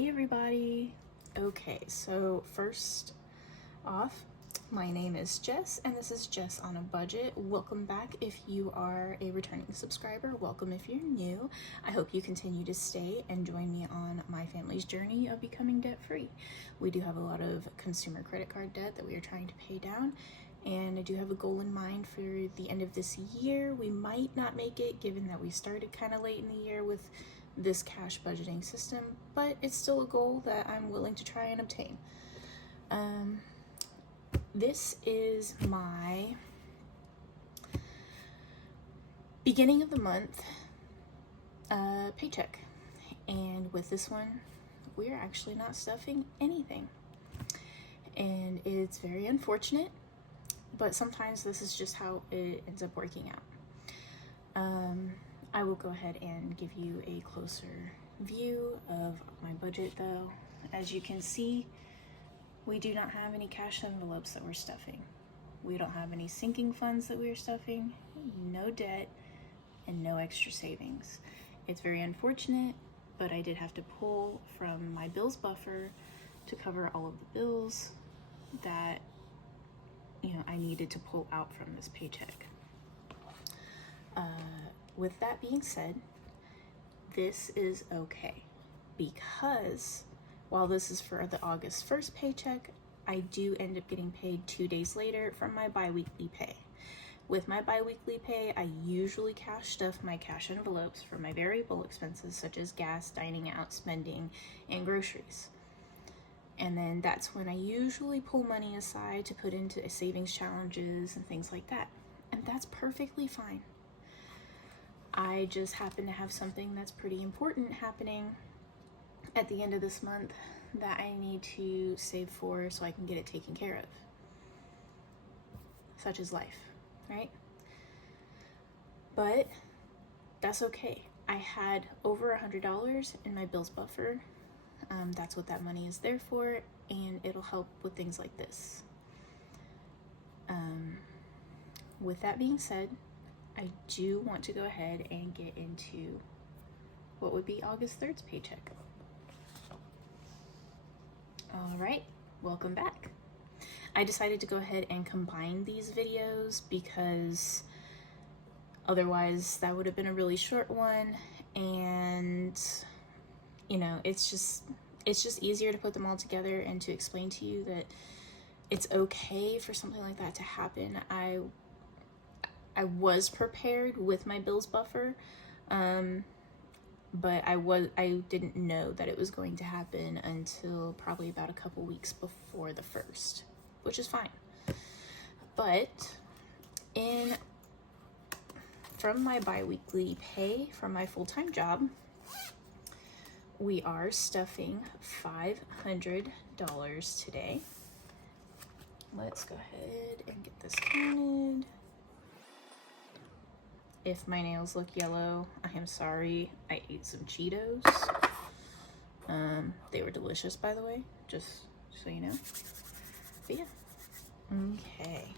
Hey everybody. Okay, so first off, my name is Jess and this is Jess on a Budget. Welcome back if you are a returning subscriber. Welcome if you're new. I hope you continue to stay and join me on my family's journey of becoming debt-free. We do have a lot of consumer credit card debt that we are trying to pay down, and I do have a goal in mind for the end of this year. We might not make it given that we started kind of late in the year with this cash budgeting system, but it's still a goal that I'm willing to try and obtain. This is my beginning of the month paycheck, and with this one we're actually not stuffing anything, and it's very unfortunate, but sometimes this is just how it ends up working out. I will go ahead and give you a closer view of my budget though. As you can see, we do not have any cash envelopes that we're stuffing. We don't have any sinking funds that we're stuffing, no debt, and no extra savings. It's very unfortunate, but I did have to pull from my bills buffer to cover all of the bills that, I needed to pull out from this paycheck. With that being said, this is okay, because while this is for the August 1st paycheck, I do end up getting paid 2 days later from my biweekly pay. With my biweekly pay, I usually cash stuff my cash envelopes for my variable expenses such as gas, dining out, spending, and groceries. And then that's when I usually pull money aside to put into savings challenges and things like that. And that's perfectly fine. I just happen to have something that's pretty important happening at the end of this month that I need to save for so I can get it taken care of. Such is life, right? But that's okay. I had over $100 in my bills buffer. That's what that money is there for, and it'll help with things like this. With that being said, I do want to go ahead and get into what would be August 3rd's paycheck. All right, welcome back. I decided to go ahead and combine these videos because otherwise that would have been a really short one, and it's just easier to put them all together and to explain to you that it's okay for something like that to happen. I was prepared with my bills buffer, but I didn't know that it was going to happen until probably about a couple weeks before the 1st, which is fine. But from my biweekly pay from my full-time job, we are stuffing $500 today. Let's go ahead and get this counted. If my nails look yellow, I am sorry. I ate some Cheetos. They were delicious, by the way, just so you know. But yeah. Okay.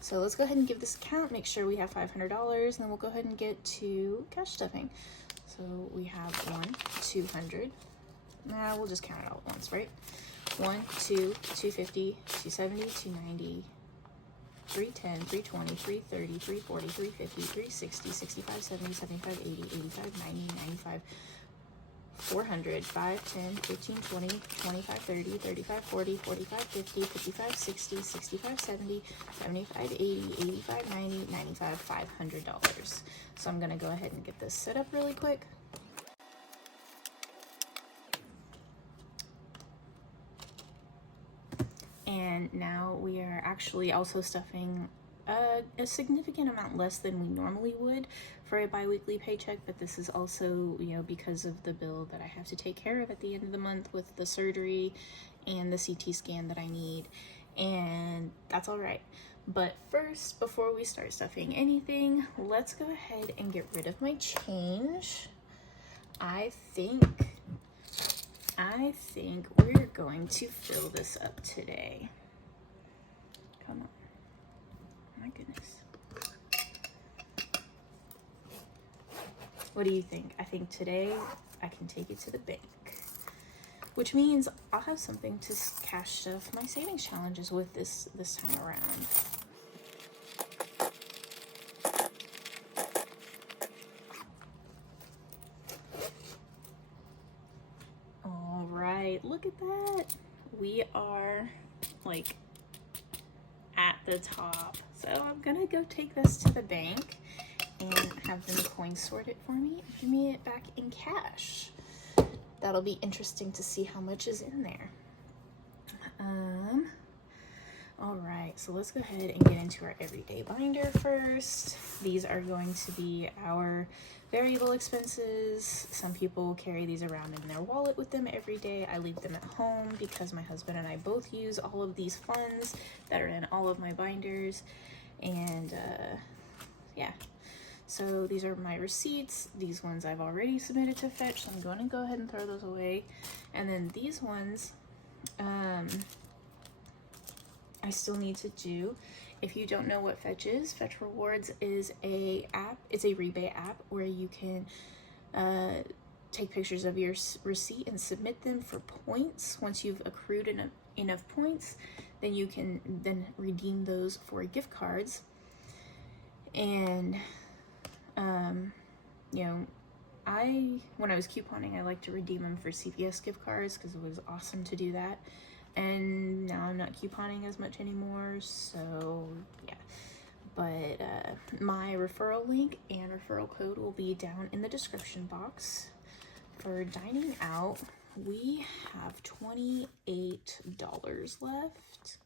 So let's go ahead and give this a count, make sure we have $500, and then we'll go ahead and get to cash stuffing. So we have 200. Nah, we'll just count it all at once, right? 1, 2, 250, 270, 290, 310, 320, 330, 340, 350, 360, 65, 70, 75, 80, 85, 90, 95, 400, 5, 10, 15, 20, 25, 30, 35, 40, 45, 50, 55, 60, 65, 70, 75, 80, 85, 90, 95, $500. So I'm going to go ahead and get this set up really quick. And now we are actually also stuffing a significant amount less than we normally would for a biweekly paycheck, but this is also, because of the bill that I have to take care of at the end of the month with the surgery and the CT scan that I need, and that's all right. But first, before we start stuffing anything, let's go ahead and get rid of my change. I think we're going to fill this up today. Come on. My goodness. What do you think? I think today I can take it to the bank. which means I'll have something to cash stuff my savings challenges with this time around. All right, look at that. We are like at the top. So I'm gonna go take this to the bank and have them coin sort it for me. Give me it back in cash. That'll be interesting to see how much is in there. All right, so let's go ahead and get into our everyday binder first. These are going to be our variable expenses. Some people carry these around in their wallet with them every day. I leave them at home because my husband and I both use all of these funds that are in all of my binders. And yeah, so these are my receipts. These ones I've already submitted to Fetch, so I'm going to go ahead and throw those away. And then these ones, I still need to do. If you don't know what Fetch is, Fetch Rewards is a app. It's a rebate app where you can take pictures of your receipt and submit them for points. Once you've accrued enough points, then you can then redeem those for gift cards. And you know, when I was couponing, I like to redeem them for CVS gift cards because it was awesome to do that. And now I'm not couponing as much anymore, so yeah. But my referral link and referral code will be down in the description box. For dining out, we have $28 left.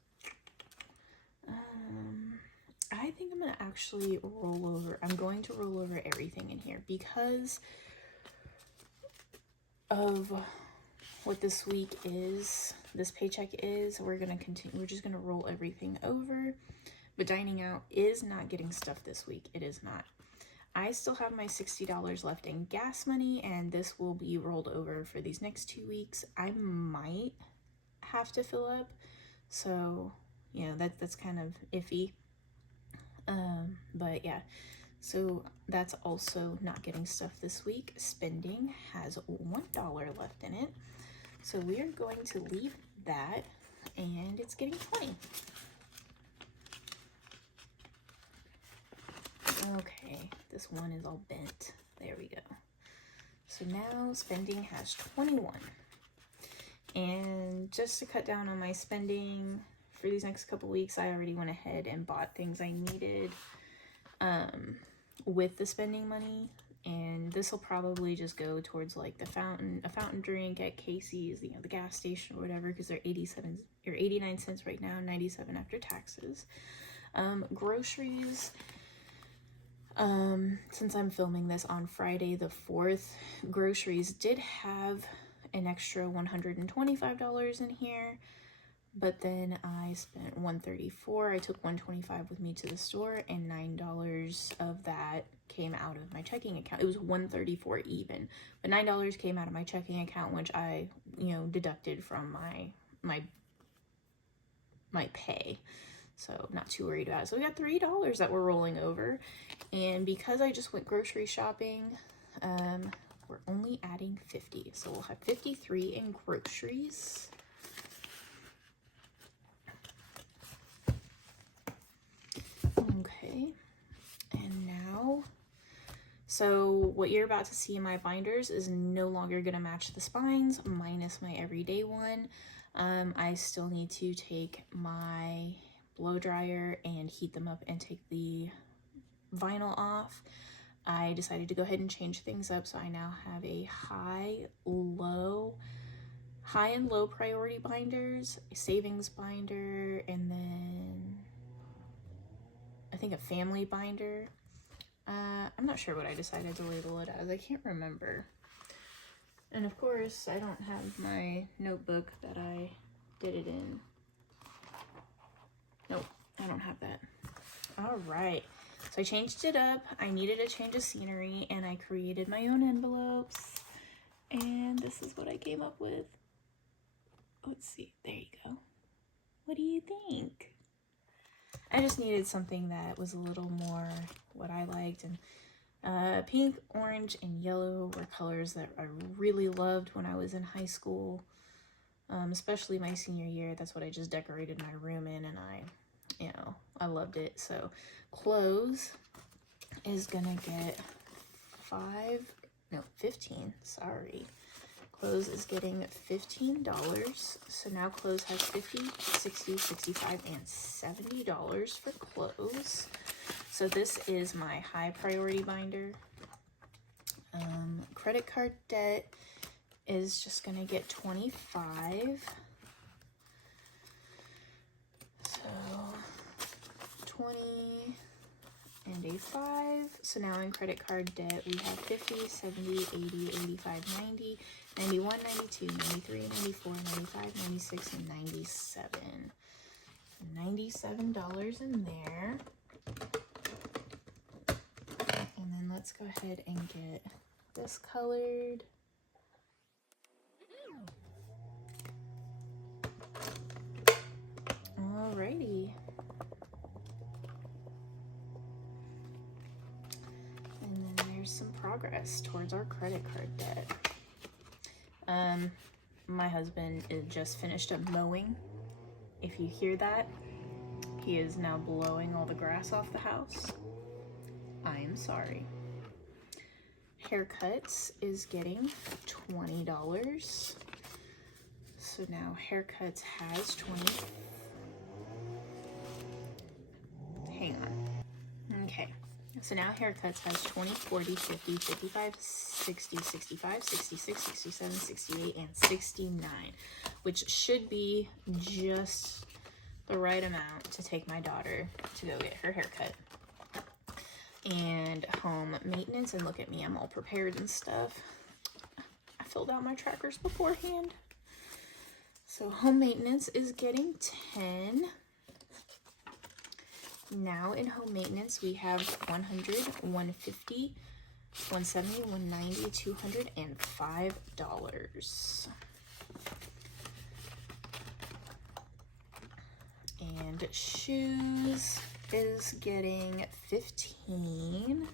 I think I'm gonna actually I'm going to roll over everything in here because of what this week is, this paycheck is. We're just gonna roll everything over. But dining out is not getting stuff this week. It is not. I still have my $60 left in gas money, and this will be rolled over for these next 2 weeks. I might have to fill up, so you know that's kind of iffy. But yeah, so that's also not getting stuff this week. Spending has $1 left in it. So we are going to leave that, and it's getting 20. Okay, this one is all bent. There we go. So now spending has 21. And just to cut down on my spending for these next couple weeks, I already went ahead and bought things I needed with the spending money. And this will probably just go towards like a fountain drink at Casey's, you know, the gas station or whatever, because they're 89 cents right now, 97 after taxes. Groceries, since I'm filming this on Friday the 4th, groceries did have an extra $125 in here, but then I spent $134. I took $125 with me to the store, and $9 of that came out of my checking account. It was $134 even, but $9 came out of my checking account, which I, you know, deducted from my pay. So not too worried about it. So we got $3 that we're rolling over. And because I just went grocery shopping, we're only adding 50. So we'll have 53 in groceries. Okay. And now, so what you're about to see in my binders is no longer going to match the spines minus my everyday one. I still need to take my blow dryer and heat them up and take the vinyl off. I decided to go ahead and change things up, so I now have a high and low priority binders, a savings binder, and then I think a family binder. I'm not sure what I decided to label it as. I can't remember. And of course, I don't have my notebook that I did it in. Nope, I don't have that. All right, so I changed it up. I needed a change of scenery, and I created my own envelopes. And this is what I came up with. Let's see, there you go. What do you think? I just needed something that was a little more what I liked, and pink, orange, and yellow were colors that I really loved when I was in high school. especially my senior year. That's what I just decorated my room in, and I loved it. So clothes is gonna get 15, sorry. Clothes is getting $15. So now clothes has $50, $60, $65, and $70 for clothes. So this is my high priority binder. Credit card debt is just gonna get 25. So 20 and a 5. So now in credit card debt we have 50, 70, 80, 85, 90, 91, 92, 93, 94, 95, 96, and 97. $97 in there. And then let's go ahead and get this colored. Alrighty. And then there's some progress towards our credit card debt. My husband just finished up mowing. If you hear that, he is now blowing all the grass off the house. I am sorry. Haircuts is getting $20. So now haircuts has 20. Hang on. Okay. So now haircuts has 20, 40, 50, 55, 60, 65, 66, 67, 68, and 69, which should be just the right amount to take my daughter to go get her haircut. And home maintenance, and look at me, I'm all prepared and stuff. I filled out my trackers beforehand. So home maintenance is getting 10. Now in home maintenance we have 100, 150, 170, 190, 200, and $5. And shoes is getting 15.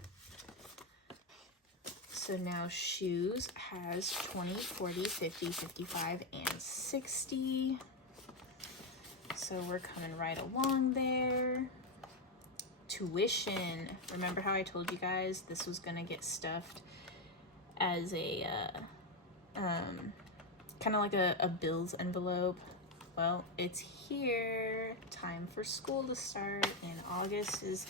So now shoes has 20, 40, 50, 55, and 60. So we're coming right along there. Tuition. Remember how I told you guys this was gonna get stuffed as a kind of like a bills envelope? Well, it's here. Time for school to start, and August is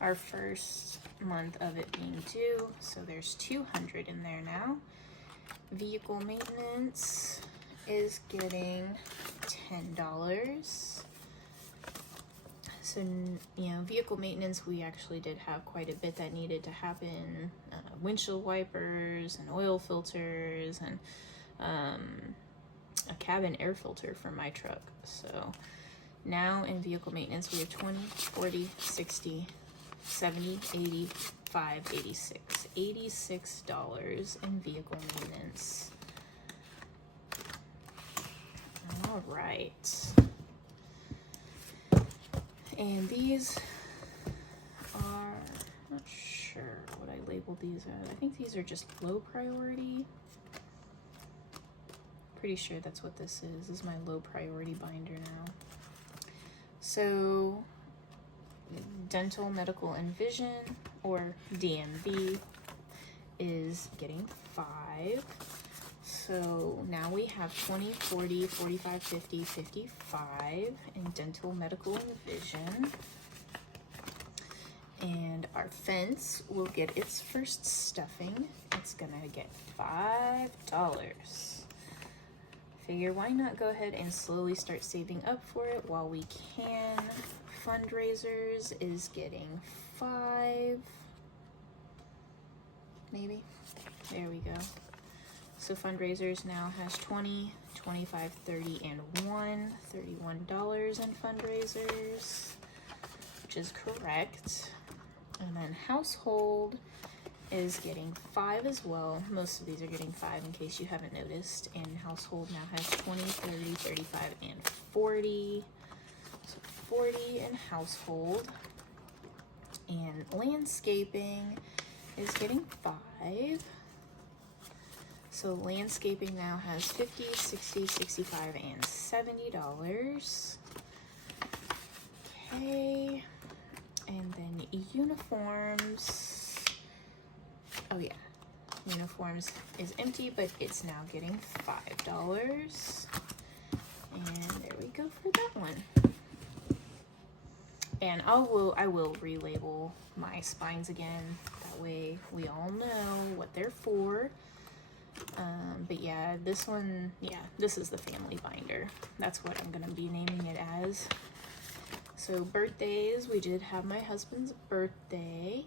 our first month of it being due. So there's 200 in there now. Vehicle maintenance is getting $10. So, vehicle maintenance, we actually did have quite a bit that needed to happen. Windshield wipers and oil filters and a cabin air filter for my truck. So now in vehicle maintenance, we have 20, 40, 60, 70, 85, 86. $86 in vehicle maintenance. All right. And these are, not sure what I labeled these as. I think these are just low priority. Pretty sure that's what this is. This is my low priority binder now. So dental, medical, and vision, or DMV, is getting 5. So now we have 20, 40, 45, 50, 55 in dental, medical, and vision. And our fence will get its first stuffing. It's gonna get $5. Figure why not go ahead and slowly start saving up for it while we can. Fundraisers is getting 5. Maybe. There we go. So fundraisers now has 20, 25, 30, and $31 in fundraisers, which is correct. And then household is getting 5 as well. Most of these are getting 5 in case you haven't noticed. And household now has 20, 30, 35, and 40. So 40 in household. And landscaping is getting 5. So landscaping now has $50, $60, $65, and $70. Okay. And then uniforms. Oh yeah. Uniforms is empty, but it's now getting $5. And there we go for that one. And I will relabel my spines again. That way we all know what they're for. But yeah, this one, yeah, this is the family binder. That's what I'm gonna be naming it as. So birthdays, we did have my husband's birthday,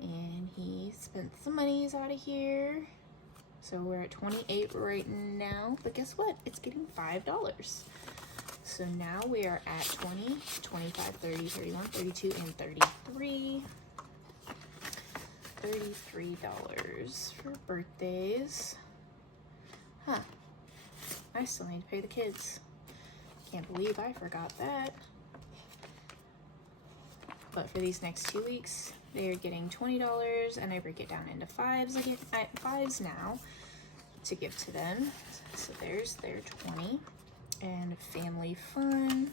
and he spent some monies out of here. So we're at 28 right now, but guess what? It's getting $5. So now we are at 20, 25, 30, 31, 32, and 33. $33 for birthdays. Huh. I still need to pay the kids. Can't believe I forgot that. But for these next 2 weeks, they're getting $20, and I break it down into fives. I get fives now to give to them. So there's their 20. And family fun.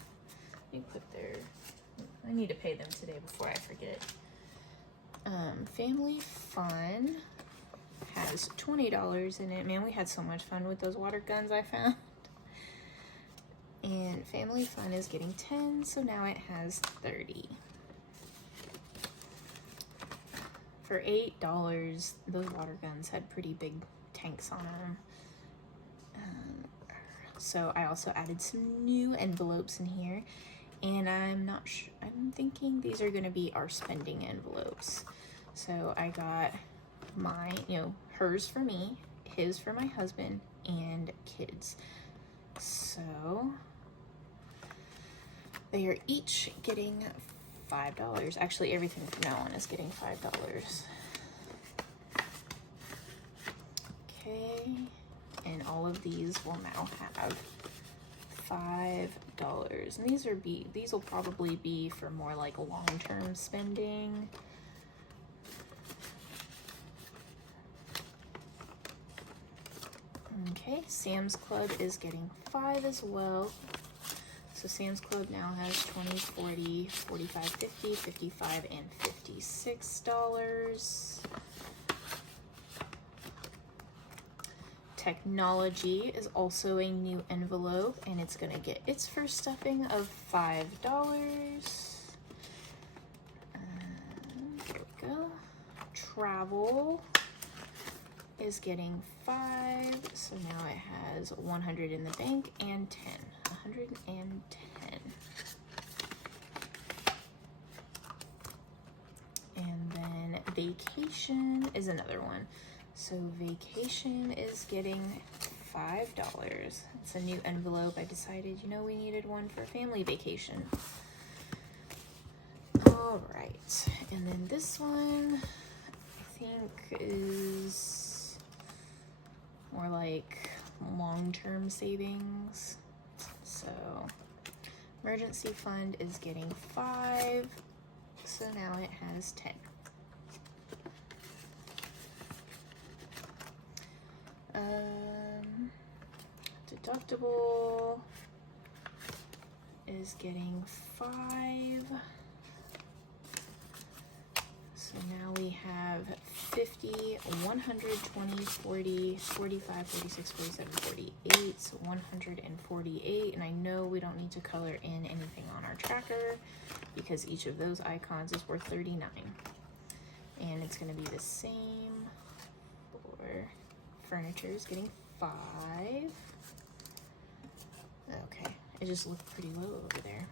Let me put their, I need to pay them today before I forget. Family fun has $20 in it. Man, we had so much fun with those water guns I found. And family fun is getting 10, so now it has 30. For $8, those water guns had pretty big tanks on them. So I also added some new envelopes in here, and I'm not sure, I'm thinking these are gonna be our spending envelopes. So I got my, hers for me, his for my husband, and kids. So they are each getting $5. Actually, everything from now on is getting $5. Okay. And all of these will now have $5. And these will probably be for more like long-term spending. Okay, Sam's Club is getting 5 as well. So Sam's Club now has 20, 40, 45, 50, 55, and $56. Technology is also a new envelope, and it's gonna get its first stuffing of $5. There we go. Travel is getting 5, so now it has 100 in the bank and 10. 110. And then vacation is another one. So vacation is getting $5. It's a new envelope. I decided, we needed one for family vacation. All right, and then this one, I think is more like long-term savings. So emergency fund is getting 5, so now it has 10. Deductible is getting 5. So now we have 50, 100, 20, 40, 45, 46, 47, 48, so 148. And I know we don't need to color in anything on our tracker because each of those icons is worth 39. And it's going to be the same for furniture is getting 5. Okay, it just looked pretty low over there.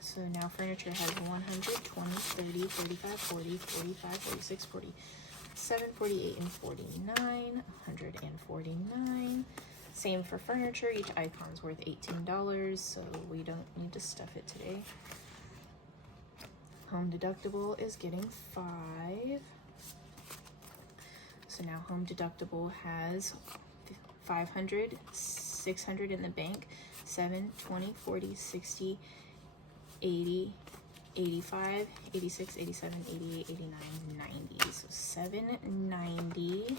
So now furniture has 100, 20, 30, 35, 40, 45, 46, 47, 48, and 49. 149. Same for furniture. Each icon's worth $18, so we don't need to stuff it today. Home deductible is getting 5. So now home deductible has 500, 600 in the bank, 7, 20, 40, 60, 80, 85, 86, 87, 88, 89, 90. So $790.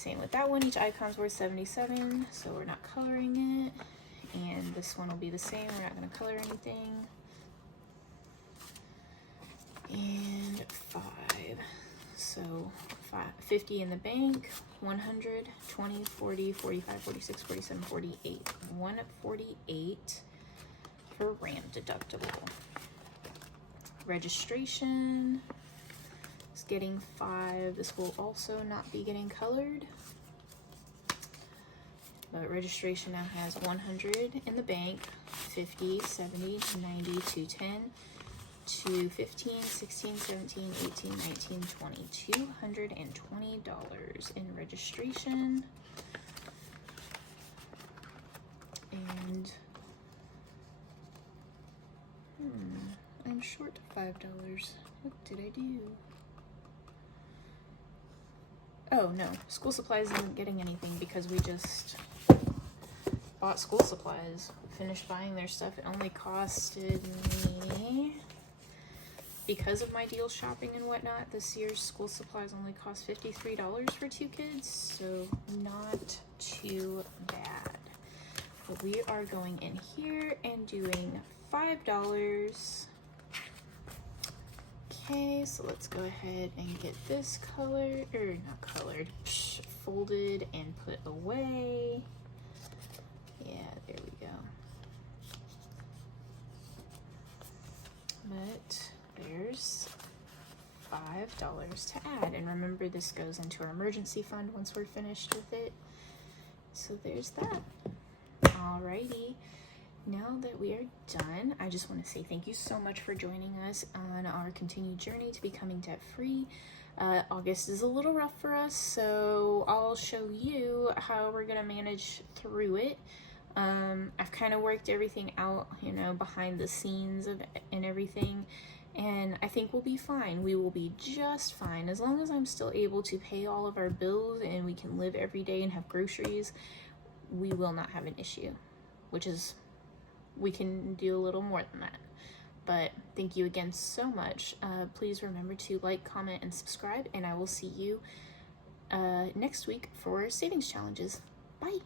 Same with that one. Each icon's worth 77, so we're not coloring it. And this one will be the same. We're not going to color anything. And 5. So 50 in the bank, 100, 20, 40, 45, 46, 47, 48. 148 for RAM deductible. Registration is getting 5. This will also not be getting colored. But registration now has 100 in the bank, 50, 70, 90, 210, 215, 16, 17, 18, 19, 20. $220 in registration. And I'm short $5. What did I do? Oh no, school supplies isn't getting anything because we just bought school supplies. Finished buying their stuff. It only costed me, because of my deal shopping and whatnot, this year's school supplies only cost $53 for 2 kids, so not too bad. But we are going in here and doing $5. Okay, so let's go ahead and get this colored, or not colored, folded and put away. Yeah, there we go. But there's $5 to add. And remember, this goes into our emergency fund once we're finished with it. So there's that. Alrighty. Now that we are done, I just want to say thank you so much for joining us on our continued journey to becoming debt-free. August is a little rough for us, so I'll show you how we're going to manage through it. I've kind of worked everything out, you know, behind the scenes and everything, and I think we'll be fine. We will be just fine. As long as I'm still able to pay all of our bills and we can live every day and have groceries, we will not have an issue, which is, we can do a little more than that. But thank you again so much. Please remember to like, comment, and subscribe, and I will see you next week for savings challenges. Bye.